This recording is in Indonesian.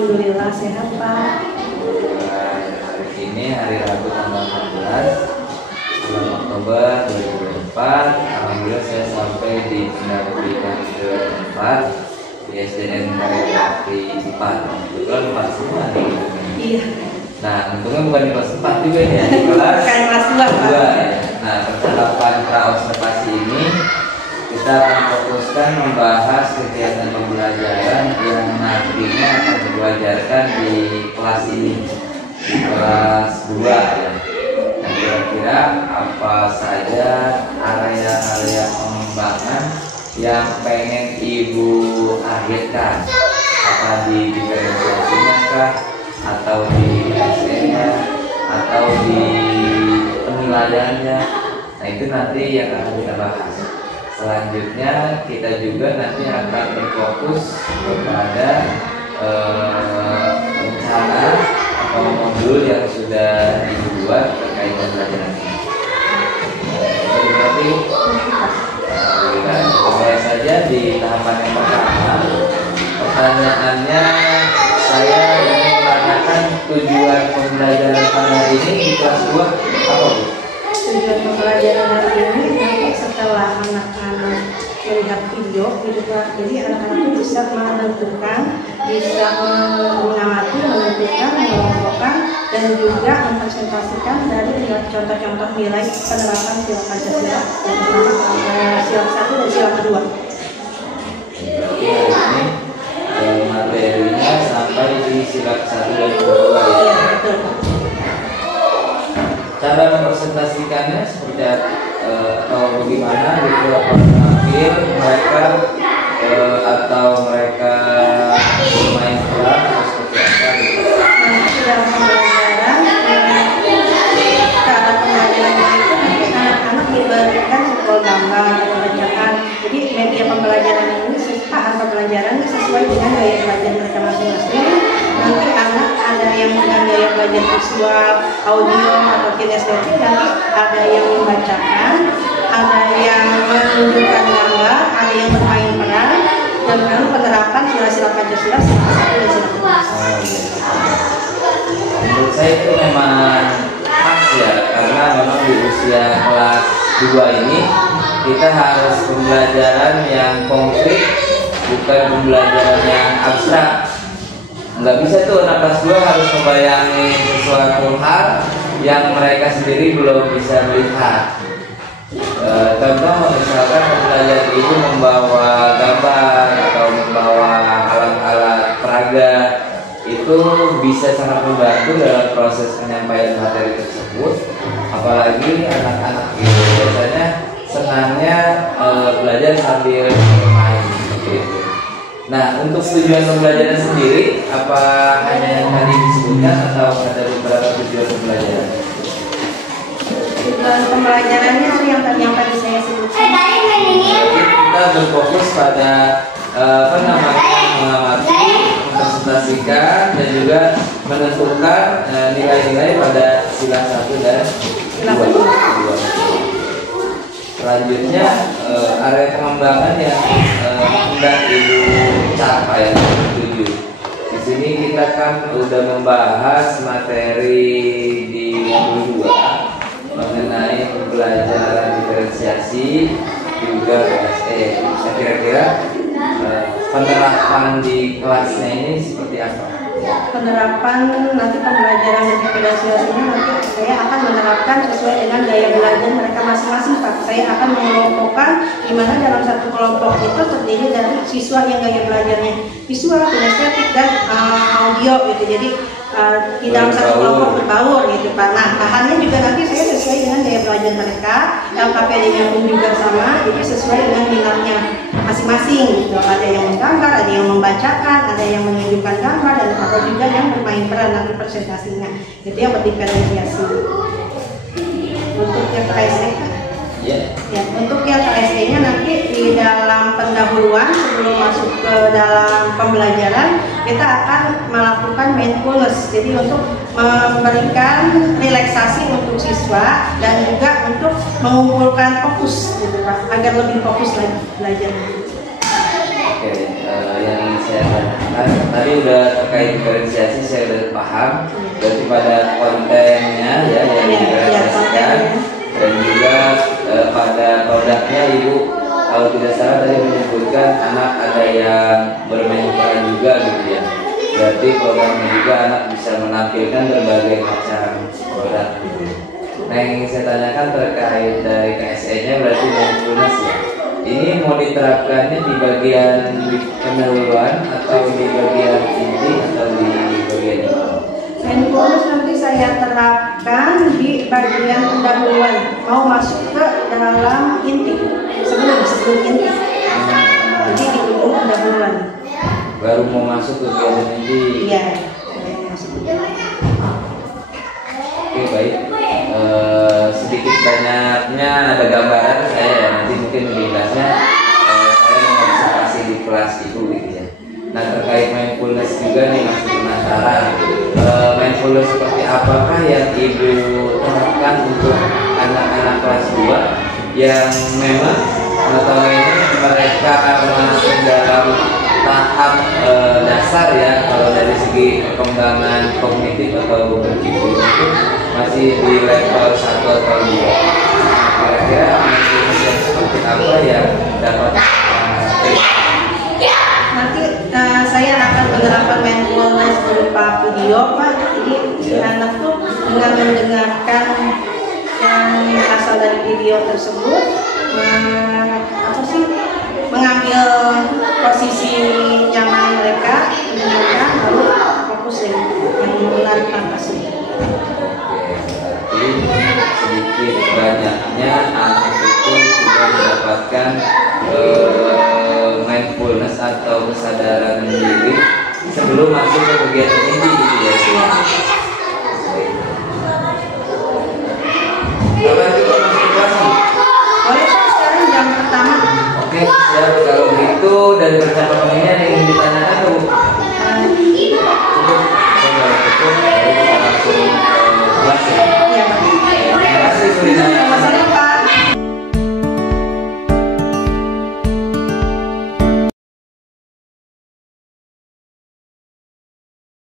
Alhamdulillah sehat Pak. Hari ini hari Rabu tanggal 14 bulan Oktober 2024. Alhamdulillah saya sampai di pendampingan keempat di SDN Karyakti Dipan. Kebetulan 4 semua nih. Iya. Nah, untungnya bukan di kelas 4 juga ya, di kelas Bukan kelas 2 Pak. 2 ya. Nah, percakapan pra-observasi ini kita akan fokuskan membahas kegiatan pembelajaran yang nantinya akan dipelajarkan di kelas ini, di kelas 2 ya. Nah, kira-kira apa saja area-area pengembangan yang pengen Ibu akhirkan? Apa di diferensiasinya kah? Atau di SE-nya? Atau di penilaiannya? Nah, itu nanti yang akan kita bahas. Selanjutnya kita juga nanti akan berfokus kepada rencana atau modul yang sudah dibuat terkait pembelajaran ini. Berarti kita mulai saja di tahapan yang pertama. Pertanyaannya, saya ingin menanyakan tujuan pembelajaran pada hari ini di kelas 2 apa Bu? Tujuan pembelajaran hari ini nanti setelah anak-anak melihat video gitu Pak. Jadi anak-anak itu bisa menentukan, bisa mengamati, menentukan, mengelompokkan, dan juga mempresentasikan dari contoh-contoh nilai penerapan sila Pancasila yang pertama sila 1 dan sila kedua. Berarti hari ini materinya sampai di sila 1 dan 2 ya. Iya betul. Cara mempresentasikannya seperti atau bagaimana gitu, apa menampil mereka atau mereka bermain peran atau seperti apa gitu. Dalam pembelajaran, cara pembelajaran itu nanti anak-anak diberikan sebuah gambar atau bacaan. Jadi media pembelajaran ini bahan pembelajaran sesuai dengan gaya belajar mereka masing-masing. Nanti anak ada yang dengan gaya belajar visual, audio atau kinestetik, nanti ada yang membacakan, ada yang menunjukkan gambar, ada yang bermain peran, dengan penerapan sila-sila Pancasila sila 1 dan sila 2. Menurut saya itu memang pas ya, karena memang di usia kelas 2 ini kita harus pembelajaran yang konkret, bukan pembelajaran yang abstrak. Nggak bisa tuh anak kelas 2 harus membayangin sesuatu hal yang mereka sendiri belum bisa melihat. Contoh misalkan pembelajaran itu membawa gambar atau membawa alat-alat peraga, itu bisa sangat membantu dalam proses penyampaian materi tersebut. Apalagi anak-anak itu biasanya senangnya belajar sambil bermain seperti itu. Nah, untuk tujuan pembelajaran sendiri, apa hanya yang tadi disebutkan atau ada beberapa tujuan pembelajaran? Tujuan pembelajarannya yang tadi saya sebutkan. Kita berfokus pada mengamati, mempresentasikan, dan juga menentukan nilai-nilai pada sila 1 dan sila 2. Selanjutnya area pengembangan yang hendak Ibu capai tujuh. Di sini kita kan udah membahas materi di modul 2 mengenai pembelajaran diferensiasi juga PSE. Kira-kira penerapan di kelasnya ini seperti apa? Penerapan nanti pembelajaran diferensiasinya nanti saya akan menerapkan sesuai dengan gaya belajar mereka masing-masing Pak. Saya akan mengelompokkan di mana dalam satu kelompok itu terdiri dari siswa yang gaya belajarnya visual, kinestetik, dan audio gitu. Jadi di dalam satu kelompok berbaur gitu Pak. Nah, bahannya juga nanti saya sesuai dengan gaya belajar mereka, LKPD-nya pun juga sama, jadi sesuai dengan minatnya masing-masing gitu. Ada yang menggambar, ada yang membacakan, ada yang menunjukkan gambar, dan ada juga yang bermain peran nanti presentasinya. Itu yang berdiferensiasi. Untuk yang KSE ya, untuk yang KSE-nya nanti di dalam pendahuluan sebelum masuk ke dalam pembelajaran kita akan melakukan mindfulness. Jadi untuk memberikan relaksasi untuk siswa dan juga untuk mengumpulkan fokus gitu Pak, agar lebih fokus lagi belajar. Oke, yang saya tanyakan. Tadi udah terkait diferensiasi saya udah paham. Berarti pada kontennya ya yang diferensiasikan dan juga pada produknya Ibu kalau tidak salah tadi menyebutkan anak ada yang bermain peran juga gitu ya. Berarti programnya juga anak bisa menampilkan berbagai macam produk gitu. Nah yang ingin saya tanyakan terkait dari KSE-nya berarti mindfulness ya. Ini mau diterapkannya di bagian pendahuluan atau di bagian inti atau di bagian itu? Mindfulness nanti saya terapkan di bagian pendahuluan, mau masuk ke dalam inti sebelum inti. Jadi di ujung pendahuluan. Baru mau masuk ke bagian inti. Iya. Oke baik. Sedikit banyaknya ada gambaran saya ya, nanti mungkin lebih jelasnya saya mau observasi di kelas Ibu gitu ya. Nah terkait mindfulness juga nih masih penasaran, mindfulness seperti apakah yang Ibu terapkan untuk anak-anak kelas 2 yang memang tahun ini mereka masuk dalam tahap dasar ya, kalau dari segi perkembangan kognitif atau berpikir itu masih di level 1 atau 2. Kira-kira mindfulness yang seperti apa yang dapat Nanti saya akan menerapkan mindfulness berupa video Pak. Jadi si anak tuh dengan mendengarkan yang asal dari video tersebut apa sih, mengambil posisi nyaman mereka, mendengarkan lalu fokus yang menarik nafasnya. Sedikit banyaknya anak itu sudah mendapatkan mindfulness atau kesadaran diri sebelum masuk ke kegiatan ini gitu ya. Kapan kita masuk kelas? Boleh Pak, sekarang jam pertama. Oke, siap. Kalau begitu dan bersama